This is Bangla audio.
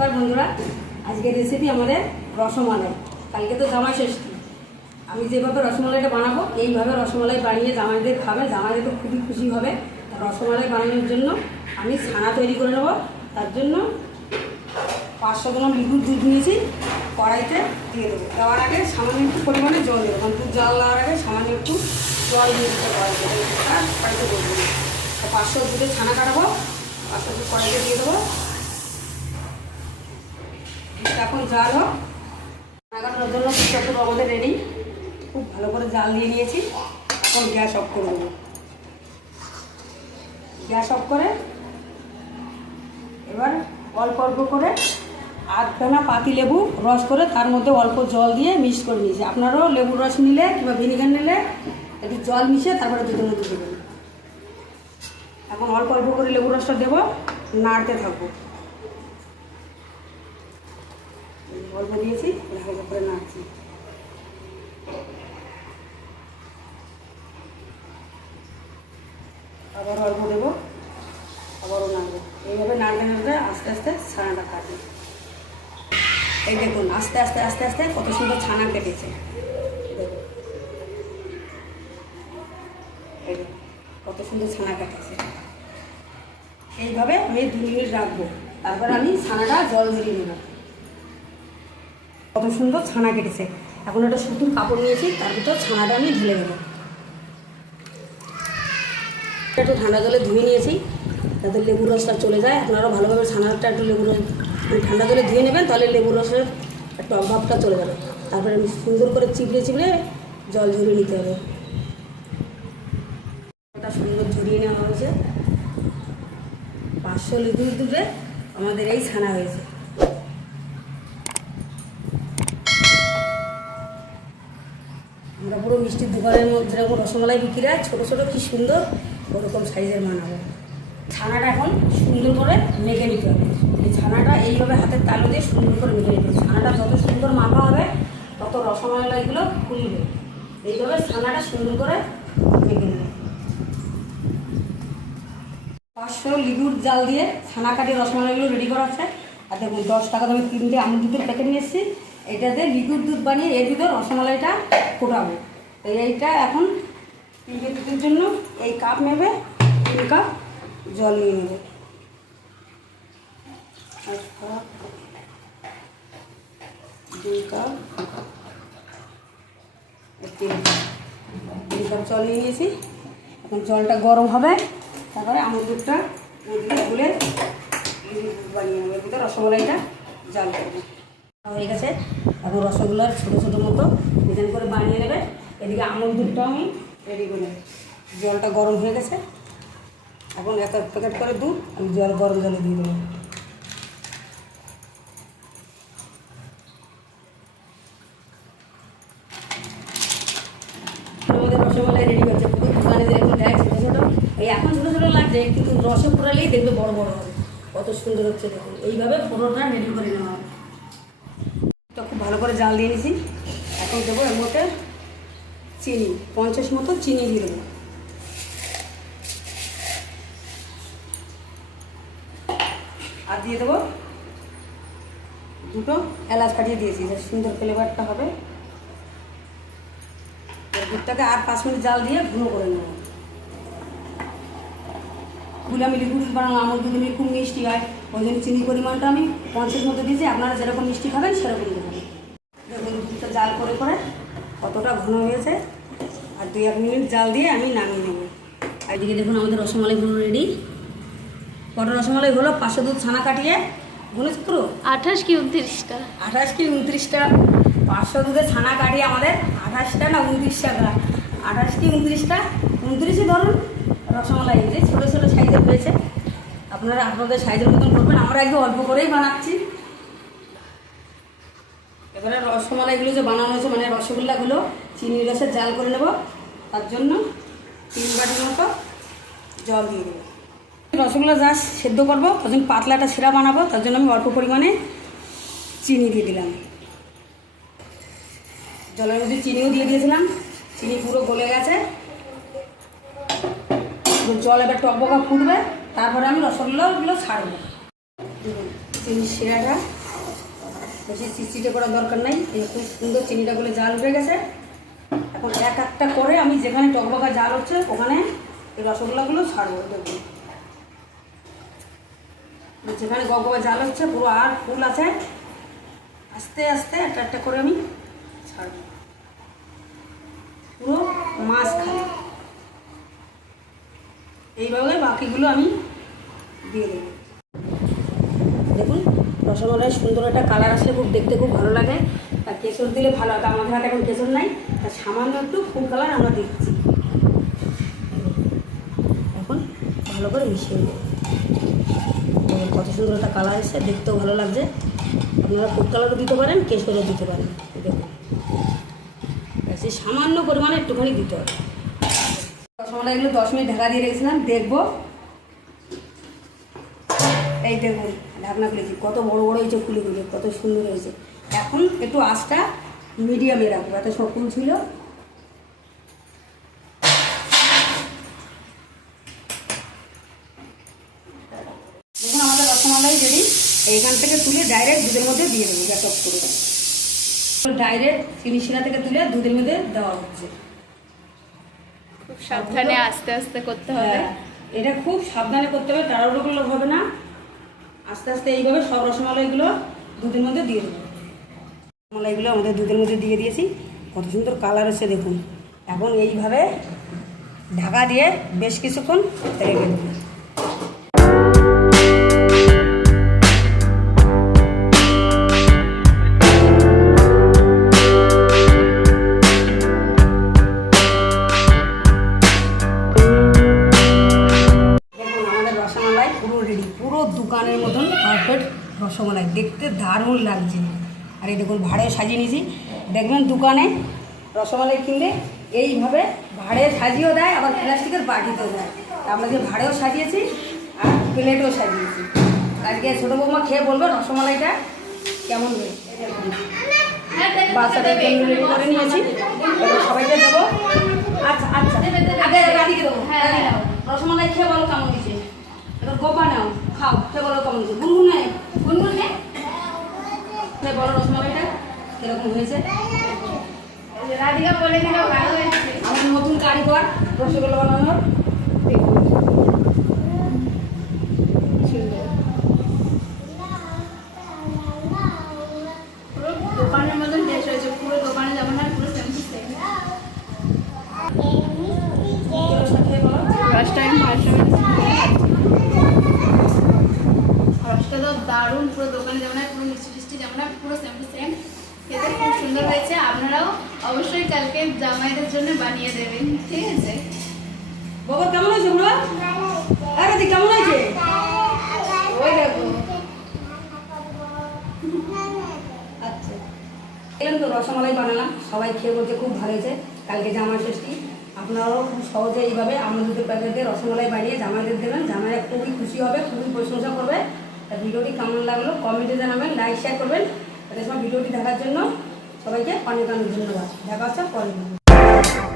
নমস্কার বন্ধুরা। আজকের রেসিপি আমাদের রসমালাই। কালকে তো জামাই ষষ্ঠী। আমি যেভাবে রসমালাইটা বানাবো, এইভাবে রসমালাই বানিয়ে জামাইদের খাবে। জামাইদের তো খুবই খুশি হবে। রসমালাই বানানোর জন্য আমি ছানা তৈরি করে নেব। তার জন্য পাঁচশো গ্রাম লিকুইড দুধ নিয়েছি। কড়াইতে দিয়ে দেবো। দেওয়ার আগে সামান্য একটু পরিমাণে জল দেবো। কারণ দুধ জল দেওয়ার আগে সামান্য একটু জল দিয়ে দিতে কড়াইতে পাঁচশো দুধে ছানা কাটাবো। পাঁচশো দুধ কড়াইতে দিয়ে দেবো। এখন জাল হোক। লাগানোর জন্য দুধটা আমাদের রেডি। খুব ভালো করে জাল দিয়ে নিয়েছি। এখন গ্যাস অফ করে দেবো। গ্যাস অফ করে এবার অল্প অল্প করে আধখানা পাতি লেবু রস করে তার মধ্যে অল্প জল দিয়ে মিক্স করে নিয়েছি। আপনারাও লেবুর রস নিলে কিংবা ভিনিগার নিলে একটু জল মিশিয়ে তারপরে দুধের মধ্যে দেবেন। এখন অল্প অল্প করে লেবুর রসটা দেবো, নাড়তে থাকব। অল্প দিয়েছি হালকা করে নাড়ছি। আবার অল্প দেবো, আবারও নাড়বো। এইভাবে নাড়তে নাড়তে আস্তে আস্তে ছানাটা কাটবে। এই দেখুন, আস্তে আস্তে আস্তে আস্তে কত সুন্দর ছানা কেটেছে। কত সুন্দর ছানা কাটেছে। এইভাবে আমি দু মিনিট রাখব। তারপর আমি ছানাটা জল ধরিয়ে নেব। কত সুন্দর ছানা কেটেছে। এখন একটা সুতির কাপড় নিয়েছি, তার ভিতর ছানাটা আমি ঢেলে দেবো। একটু ঠান্ডা জলে ধুয়ে নিয়েছি, যাতে লেবুর রসটা চলে যায়। আপনারাও ভালোভাবে ছানাটা একটু লেবুর রস মানে ঠান্ডা জলে ধুয়ে নেবেন, তাহলে লেবুর রসের একটু অভাবটা চলে যাবে। তারপরে সুন্দর করে চিপড়ে চিপড়ে জল ঝরিয়ে নিতে হবে। এটা সুন্দর ঝরিয়ে নেওয়া হয়েছে। পাঁচশো লিটার দুধে আমাদের এই ছানা হয়েছে। আমরা পুরো মিষ্টির দোকানের মধ্যে যেরকম রসমালাই বিক্রি হয়, ছোটো ছোটো কী সুন্দর, ওরকম সাইজের বানাবো। ছানাটা এখন সুন্দর করে মেখে নিতে হবে। এই ছানাটা এইভাবে হাতের তালু দিয়ে সুন্দর করে মেখে নিতে হবে। ছানাটা যত সুন্দর মাখা হবে, তত রসমালাইগুলো খুলবে এইভাবে ছানাটা সুন্দর করে মেখে নেবে। পাঁচশো লিকুইড জাল দিয়ে ছানা কাটিয়ে রসমালাইগুলো রেডি করা আছে। আর দেখুন, দশ টাকা দামে তিনটে আমুল দুধের প্যাকেট নিয়ে এসেছি। এটাতে লিকুইড দুধ বানিয়ে এর ভিতর রসমালাইটা ফোটাবো। এইটা এখন তিনটে দুধের জন্য এই কাপ নেবে, তিন কাপ জল নিয়ে নেবে। কাপ কাপ, তিন কাপ। জল নিয়ে নিয়েছি। এখন জলটা গরম হবে, তারপরে আমুল দুধটা দুধটা গুলে লিকুইড দুধ বানিয়ে নেব, এর ভিতরে রসমালাইটা জাল করব। হয়ে গেছে। এখন রসগোল্লার ছোটো ছোটো মতো ডিজাইন করে বানিয়ে নেবে। এদিকে আমুল দুধটাও আমি রেডি করে। জলটা গরম হয়ে গেছে। এখন এক প্যাকেট করে দুধ, আমি জল, গরম জলে দিয়ে দেবো। আমাদের রেডি ছোটো ছোটো, এই এখন ছোটো ছোটো লাগছে কিন্তু রসে পুরালেই দেখবে বড় বড় হবে। কত সুন্দর হচ্ছে দেখুন। এইভাবে পুরোটা রেডি করে নেওয়া ভালো করে জাল দিয়ে নিয়েছি। এখন দেবো এর মধ্যে চিনি, পঞ্চাশ মতো চিনি দিয়ে দেবো। আর দিয়ে দেবো দুটো এলাচ কাটিয়ে দিয়েছি সুন্দর ফ্লেভারটা হবে। দুধটাকে আর পাঁচ মিনিট জাল দিয়ে গুঁড়ো করে নেব। গুলে আমি লিকুইড বানানো আমার দুধ খুব মিষ্টি হয়। ওই জন্য চিনির পরিমাণটা আমি পঞ্চাশ মতো দিয়েছি, আপনারা যেরকম মিষ্টি খাবেন সেরকম দেবেন দেখুন দুধটা জাল করে করে কতটা ঘন হয়েছে? আর দুই এক মিনিট জাল দিয়ে আমি নামিয়ে নেব। আর এদিকে দেখুন আমাদের রসমালাইগুলো রেডি কটা রসমালাই হলো পাঁচশো দুধ ছানা কাটিয়ে গুনে পুরো আঠাশ কি উনত্রিশটা? আঠাশ কি উনত্রিশটা? পাঁচশো দুধের ছানা কাটিয়ে আমাদের আঠাশটা না উনত্রিশ টাকা আঠাশ কি উনত্রিশটা? উনত্রিশই ধরুন রসমালাই যে ছোটো ছোটো সাইজের হয়েছে। আপনারা আপনাদের সাইজের মতন করবেন। আমরা একদম অল্প করেই বানাচ্ছি। এবারে রসমালাইগুলো যে বানানো হয়েছে মানে রসগোল্লাগুলো, চিনি রসে জাল করে নেব। তার জন্য তিন বাটির মতো জল দিয়ে দেবো। রসগোল্লা যা সেদ্ধ করব তখন পাতলাটা সেরা বানাবো, তার জন্য আমি অল্প পরিমাণে চিনি দিয়ে দিলাম। জলের মধ্যে চিনিও দিয়ে দিয়েছিলাম। চিনি পুরো গলে গেছে। জল এবার টকবকা ফুটবে, তারপরে আমি রসগোল্লাগুলো ছাড়বো। চিনি শিরাটা বেশি চিটচিটে করার দরকার নাই। এই খুব সুন্দর চিনিটা গুলো জাল উঠে গেছে। এখন এক একটা করে আমি যেখানে টকবকা জাল হচ্ছে, ওখানে এই রসগোল্লাগুলো ছাড়বো, দেখুন। যেখানে গগবা জাল হচ্ছে, পুরো আর ফুল আছে। আস্তে আস্তে একটা একটা করে আমি ছাড়বো। পুরো মাছ খালি এইভাবে বাকিগুলো আমি দিয়ে দেবো। রসগোল্লায় সুন্দর একটা কালার আসলে খুব দেখতে খুব ভালো লাগে। আর কেশর দিলে ভালো হয়, তা আমাদের হাতে এখন কেশর নাই। তা সামান্য একটু ফুল কালার আমরা দিচ্ছি। এখন ভালো করে মিশিয়ে নেব। কত সুন্দর একটা কালার এসে দেখতেও ভালো লাগছে। আপনারা ফুড কালারও দিতে পারেন কেশরও দিতে পারেন। দেখুন। এই সামান্য পরিমাণে একটুখানি দিতে হবে। রসমালাই এগুলো দশ মিনিট ঢাকা দিয়ে রেখেছিলাম, দেখব। এই দেখুন। ঢাকনা খুলেছি কত বড় বড় হয়েছে ফুলিগুলো কত সুন্দর হয়েছে। এখন একটু আঁচটা মিডিয়ামে রাখব এত সব ফুল ছিল। দেখুন আমাদের রসমালাই রেডি। এইখান থেকে তুলে ডাইরেক্ট দুধের মধ্যে দিয়ে দেবো গ্যাস অফ করে ডাইরেক্ট চিনি থেকে তুলে দুধের মধ্যে দেওয়া হচ্ছে। খুব সাবধানে আস্তে আস্তে করতে হবে। হ্যাঁ, এটা খুব সাবধানে করতে হবে তাড়াহুড়ো করলে হবে না। আস্তে আস্তে এইভাবে সব রসমালাইগুলো দুধের মধ্যে দিয়ে দেবো। রসমালাইগুলো আমাদের দুধের মধ্যে দিয়ে দিয়েছি। কত সুন্দর কালার হচ্ছে দেখুন। এখন এইভাবে ঢাকা দিয়ে বেশ কিছুক্ষণ রেখে দেবো। রসমালাই দেখতে দারুণ লাগছে। আর এই দেখুন ভাড়ে সাজিয়ে নিয়েছি। দেখবেন দোকানে রসমালাই কিনলে এইভাবে ভাড়ে সাজিয়েও দেয় আবার প্লাস্টিকের বাটিতেও দেয়। আমরা যে ভাড়েও সাজিয়েছি আর প্লেটেও সাজিয়েছি। আজকে ছোটো বৌমা খেয়ে বলবে রসমালাইটা কেমন। বাচ্চাদের জন্য রেডি করে নিয়েছি। সবাইকে দেবো। আচ্ছা আচ্ছা। আগে রাধিকে দেবো। হ্যাঁ রাধি রসমালাই খেয়ে বলো কেমন হয়েছে। এবার গোপা নাও খাও খেয়ে বলো কেমন হয়েছে। গুনগুন গুনগুন নে বলো রসমালাইটা কীরকম হয়েছে? রাধিকা বলে দিল ভালো হয়েছে। আমার নতুন কারিগর রসগোল্লা বানানোর। দেখুন সুন্দর। পুরো দোকানের মতন টেস্ট হয়েছে পুরো দোকানে যেমন হয় পুরো সেম টু সেম কি রসটা খেয়ে বলো ফার্স্ট টাইম ফার্স্ট রসটা তো দারুণ পুরো দোকানে যেমন পুরো মিষ্টি ফিষ্টি যেমন পুরো সেম টু সেম খেতে খুব সুন্দর হয়েছে। আপনারাও অবশ্যই কালকে জামাইদের জন্য বানিয়ে দেবেন। ঠিক আছে? বাবা, কেমন হয়েছে বুড়ো আরে দি কেমন হয়েছে? ওই দেখো। আচ্ছা। এলাম তো, রসমালাই বানালাম। সবাই খেয়ে বলছে খুব ভালো হয়েছে। কালকে জামা ষষ্ঠী। আপনারাও খুব সহজে এইভাবে আমরা দুধের প্যাকেট রসমালাই বানিয়ে জামাইদের দেবেন। জামাইরা খুবই খুশি হবে, খুবই প্রশংসা করবে। তা ভিডিওটি কেমন লাগল? কমেন্টে জানাবেন লাইক শেয়ার করবেন। তাহলে সময় ভিডিওটি দেখার জন্য সবাইকে অনেক অনেক ধন্যবাদ। দেখা হচ্ছে পরে